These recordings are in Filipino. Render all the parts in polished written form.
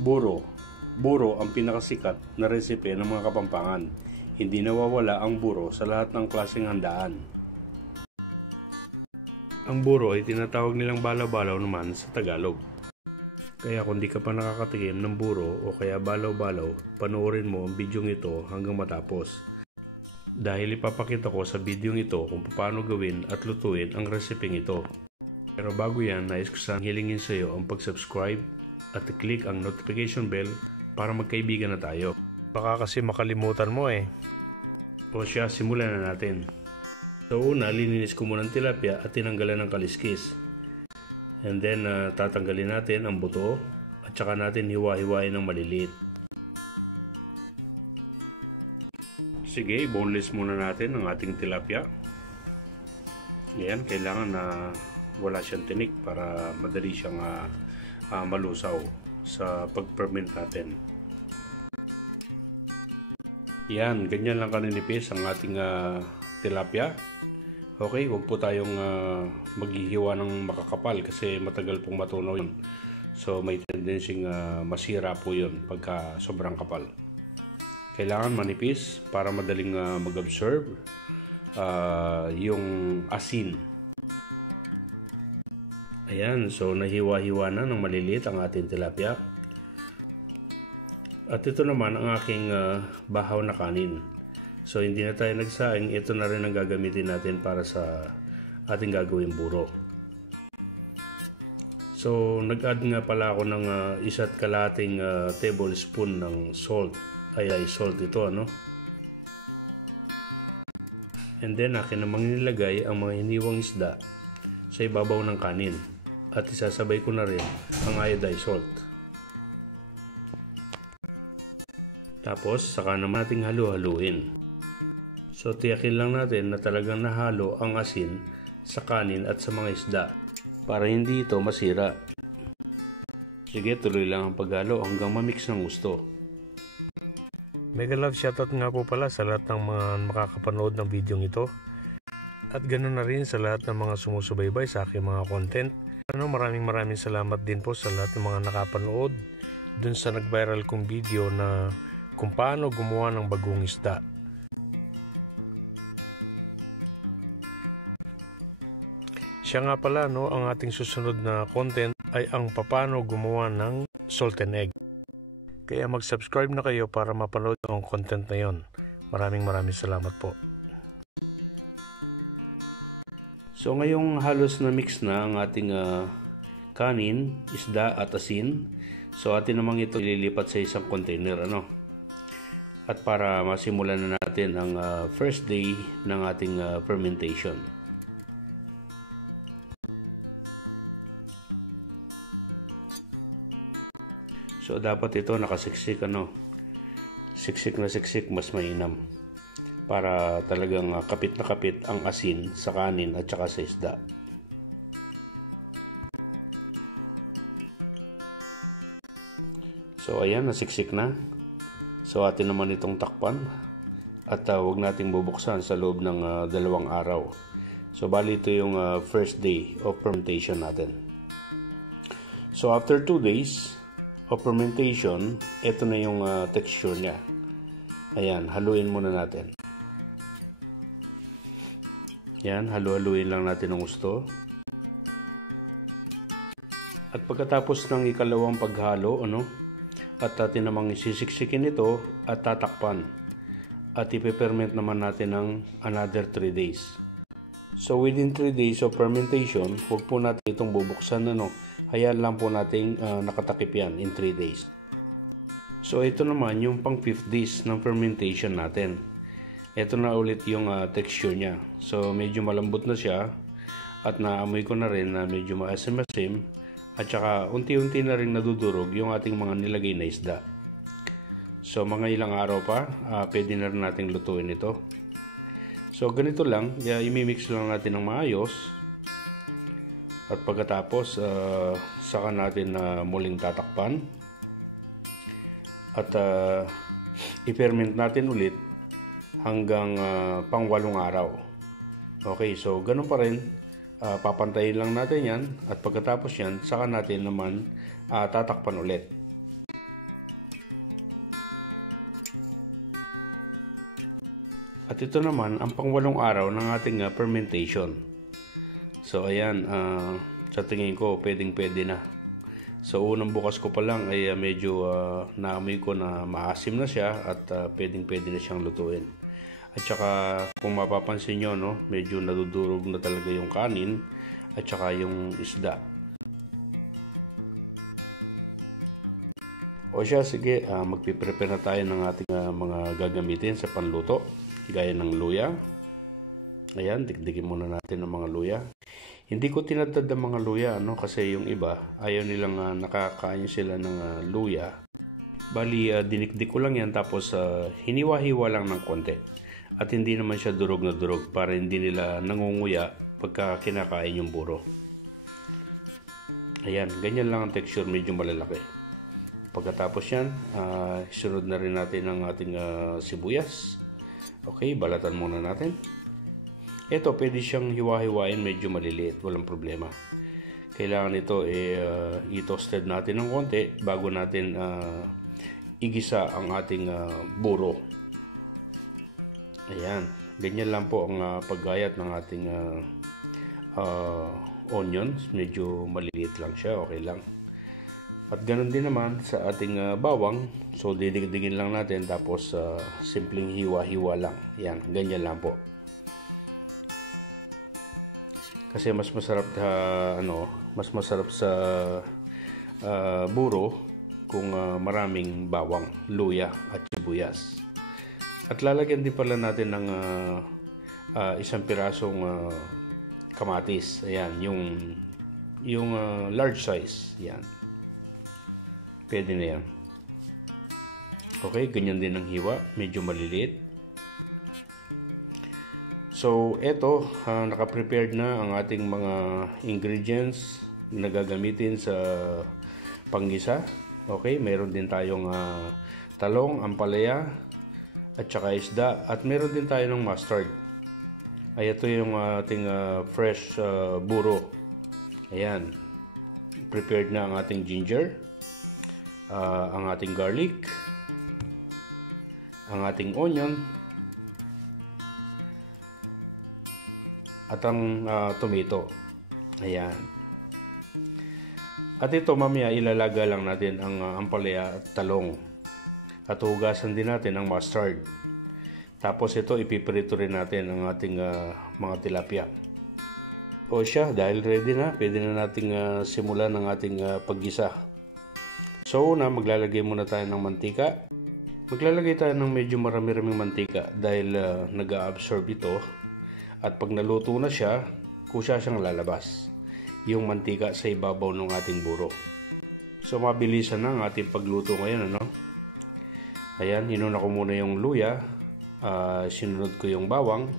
Buro. Buro ang pinakasikat na resipe ng mga Kapampangan. Hindi nawawala ang buro sa lahat ng klaseng handaan. Ang buro ay tinatawag nilang balaw-balaw naman sa Tagalog. Kaya kung di ka pa nakakatikim ng buro o kaya balaw-balaw, panoorin mo ang bidyong ito hanggang matapos. Dahil ipapakita ko sa bidyong ito kung paano gawin at lutuin ang resepeng ito. Pero bago yan, nais ko sanang hilingin sa iyo ang pag-subscribe at i-click ang notification bell para magkaibigan na tayo. Baka kasi makalimutan mo eh. O siya, simulan na natin. So una, lininis ko muna ng tilapia at tinanggalan ng kaliskis. And then tatanggalin natin ang buto at saka natin hiwa-hiwain ng maliliit. Sige, boneless muna natin ang ating tilapia. Yan, kailangan na wala siyang tinik para madali siyang malusaw sa pag-ferment natin. Yan, ganyan lang kaninipis ang ating tilapia. Okay, huwag po tayong maghihiwa ng makakapal kasi matagal pong matunaw yun. So may tendency masira po yun pagka sobrang kapal. Kailangan manipis para madaling mag-absorb yung asin. Ayan, so nahiwa-hiwa na ng maliliit ang ating tilapia. At ito naman ang aking bahaw na kanin. So hindi na tayo nagsaing, ito na rin ang gagamitin natin para sa ating gagawing buro. So nag-add nga pala ako ng 1 kalahating tablespoon ng salt. Ay salt ito, ano? And then akin namang nilagay ang mga hiniwang isda sa ibabaw ng kanin. At isasabay ko na rin ang iodized salt. Tapos saka naman nating halu-haluin. So tiyakin lang natin na talagang nahalo ang asin sa kanin at sa mga isda para hindi ito masira. Sige, tuloy lang ang paghalo hanggang mamix ng gusto. Mega love shoutout nga po pala sa lahat ng mga makakapanood ng video ito. At ganoon na rin sa lahat ng mga sumusubaybay sa aking mga content. Maraming salamat din po sa lahat ng mga nakapanood dun sa nag-viral kong video na kung paano gumawa ng bagong isda. Siya nga pala, ang ating susunod na content ay ang paano gumawa ng salt and egg. Kaya mag-subscribe na kayo para mapanood ang content na yon. Maraming salamat po. So ngayong halos na mix na ang ating kanin, isda at asin. So atin namang ito ililipat sa isang container, ano? At para masimulan na natin ang first day ng ating fermentation. So dapat ito nakasiksik, ano? Siksik na siksik, mas mainam. Para talagang kapit na kapit ang asin sa kanin at saka sa isda. So ayan, nasiksik na. So atin naman itong takpan. At huwag nating bubuksan sa loob ng 2 araw. So bali ito yung first day of fermentation natin. So after 2 days of fermentation, ito na yung texture niya. Ayan, haluin muna natin. Yan, halu-haluin lang natin ng gusto. At pagkatapos ng ikalawang paghalo, at atin namang isisiksikin ito at tatakpan. At ipiperment naman natin ng another 3 days. So within 3 days of fermentation, huwag po natin itong bubuksan, Hayaan lang po nating nakatakip yan in 3 days. So ito naman yung pang 5th days ng fermentation natin. Ito na ulit yung texture niya. So medyo malambot na siya at naamoy ko na rin na medyo maasim-asim at saka unti-unti na rin nadudurog yung ating mga nilagay na isda. So mga ilang araw pa, pwede na rin nating lutuin ito. So ganito lang, imimix lang natin ng maayos. At pagkatapos, saka natin muling tatakpan. At i-ferment natin ulit hanggang pang 8 araw. Okay, so ganun pa rin. Papantayin lang natin yan. At pagkatapos yan, saka natin naman tatakpan ulit. At ito naman ang pang-8 araw ng ating fermentation. So ayan, sa tingin ko pwedeng-pwede na. So unang bukas ko pa lang ay medyo naamoy ko na maasim na siya at pwedeng-pwede na siyang lutuin. At saka kung mapapansin nyo, no, medyo nadudurog na talaga yung kanin at saka yung isda. O siya, sige, magpiprepare na tayo ng ating mga gagamitin sa panluto. Gaya ng luya. Ayan, dikdikin muna natin ng mga luya. Hindi ko tinadtad ang mga luya, kasi yung iba, ayaw nilang nakakain sila ng luya. Bali, dinikdik ko lang yan, tapos hiniwa-hiwa lang ng konti. At hindi naman siya durog na durog para hindi nila nangunguya pagka kinakain yung buro. Ayan, ganyan lang ang texture, medyo malalaki. Pagkatapos yan, sunod na rin natin ang ating sibuyas. Okay, balatan muna natin. Ito, pwede siyang hiwa-hiwain, medyo maliliit, walang problema. Kailangan ito i-toasted natin ng konti bago natin igisa ang ating buro. Ayan, ganyan lang po ang paggayat ng ating onions. Medyo maliliit lang siya, okay lang. At ganoon din naman sa ating bawang. So didikdikin lang natin, tapos simpleng hiwa-hiwa lang. Yan, ganyan lang po. Kasi mas masarap sa buro kung maraming bawang, luya at sibuyas. At lalagyan din pala natin ng isang pirasong kamatis. Ayan, yung large size. Yan. Pwede na yan. Okay, ganyan din ang hiwa. Medyo maliliit. So, eto, naka-prepared na ang ating mga ingredients na gagamitin sa panggisa. Okay, meron din tayong talong, ampalaya, at saka isda. At meron din tayo ng mustard. Ay, ito yung ating fresh buro. Ayan. Prepared na ang ating ginger. Ang ating garlic, ang ating onion, at ang tomato. Ayan. At ito mamaya ilalaga lang natin ang ampalaya at talong. At hugasan din natin ang mustard. Tapos ito ipiprito rin natin ang ating mga tilapia. O siya, dahil ready na, pwede na nating simulan ang ating paggisa. So una, maglalagay muna tayo ng mantika. Maglalagay tayo ng medyo marami-raming mantika dahil nag-absorb ito. At pag naluto na siya, kusya siyang lalabas yung mantika sa ibabaw ng ating buro. So mabilisan na ang ating pagluto ngayon, Ayan, hinuna ko muna yung luya, sinunod ko yung bawang,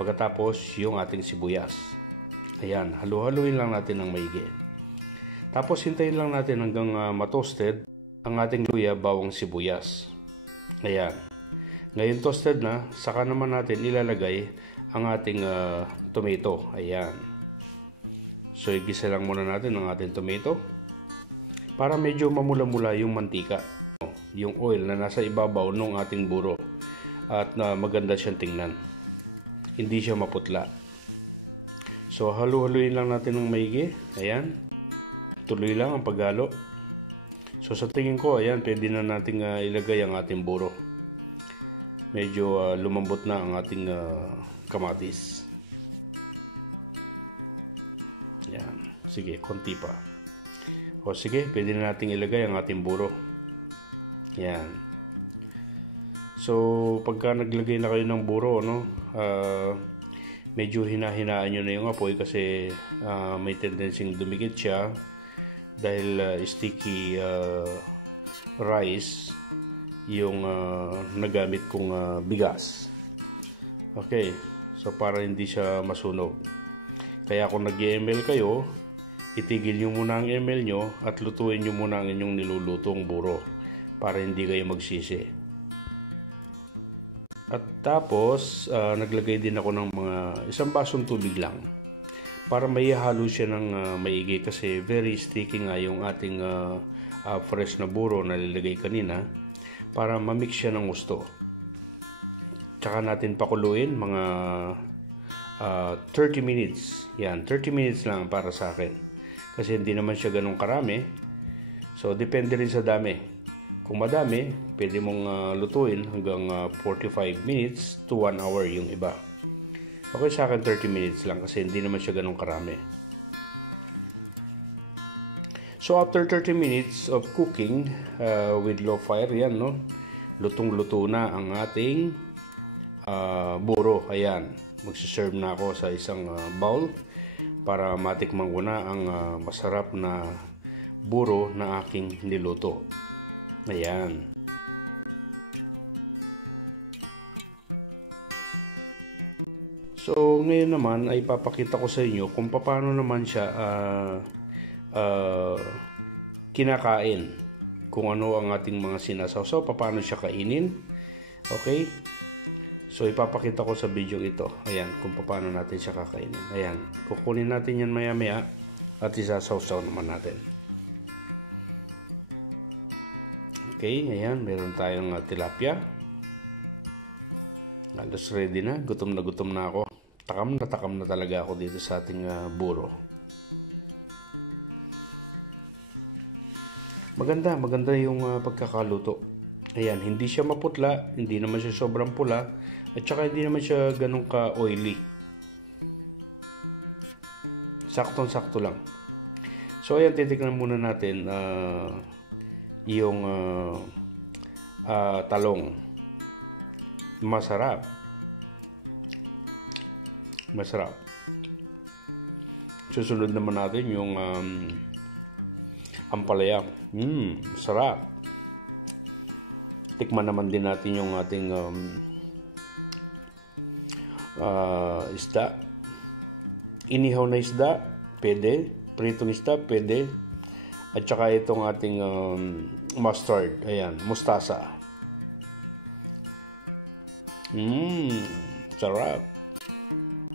pagkatapos yung ating sibuyas. Ayan, halu-haluin lang natin ng maigi. Tapos hintayin lang natin hanggang matoasted ang ating luya, bawang, sibuyas. Ayan. Ngayon toasted na, saka naman natin ilalagay ang ating tomato. Ayan. So igisa lang muna natin ang ating tomato para medyo mamula-mula yung mantika, yung oil na nasa ibabaw ng ating buro, at maganda siyang tingnan. Hindi siya maputla. So halu-haluin lang natin ng maigi. Ayan. Tuloy lang ang paghalo. So sa tingin ko, ayan, pwede na nating ilagay ang ating buro. Medyo lumambot na ang ating kamatis. Ayan. Sige, konti pa. O sige, pwede na nating ilagay ang ating buro. Ayan. So pagka naglagay na kayo ng buro, medyo hinahinaan nyo na yung apoy kasi may tendencying dumikit siya. Dahil sticky rice yung nagamit kong bigas. Okay, so para hindi siya masunog. Kaya kung nag-ML kayo, itigil nyo muna ang ML nyo at lutuin nyo muna ang inyong nilulutong buro para hindi kayo magsisi. At tapos, naglagay din ako ng mga 1 basong tubig lang para maihalo siya ng maigi kasi very sticky nga yung ating fresh na buro na nilagay kanina para mamix siya ng gusto. Tsaka natin pakuluin mga 30 minutes. Yan, 30 minutes lang para sa akin. Kasi hindi naman siya ganun karami. So, depende rin sa dami. Kung madami, pwede mong lutuin hanggang 45 minutes to 1 hour yung iba. Okay sa akin 30 minutes lang kasi hindi naman siya ganun karami. So, after 30 minutes of cooking with low fire, yan, no? Lutong-luto na ang ating buro. Ayan. Magsiserve na ako sa isang bowl para matikman ko na ang masarap na buro na aking niluto. Ayan. So, ngayon naman ay papakita ko sa inyo kung paano naman siya kinakain. Kung ano ang ating mga sinasawsaw, paano siya kainin. Okay? So, ipapakita ko sa video ito. Ayan, kung paano natin siya kakainin. Ayan, kukunin natin yan maya-maya at isasawsaw naman natin. Okay, ayan, meron tayong tilapia. Halos ready na. Gutom na ako. Takam na talaga ako dito sa ating buro. Maganda yung pagkakaluto. Ayan, hindi siya maputla, hindi naman siya sobrang pula, at saka hindi naman siya ganun ka-oily. Saktong-sakto lang. So, ayan, titignan muna natin yung talong. Masarap. Susunod naman natin yung ampalaya. Sarap. Tikman naman din natin yung ating isda. Inihaw na isda, pwede. Pritong isda, pwede. At saka itong ating mustard. Ayan, mustasa. Sarap.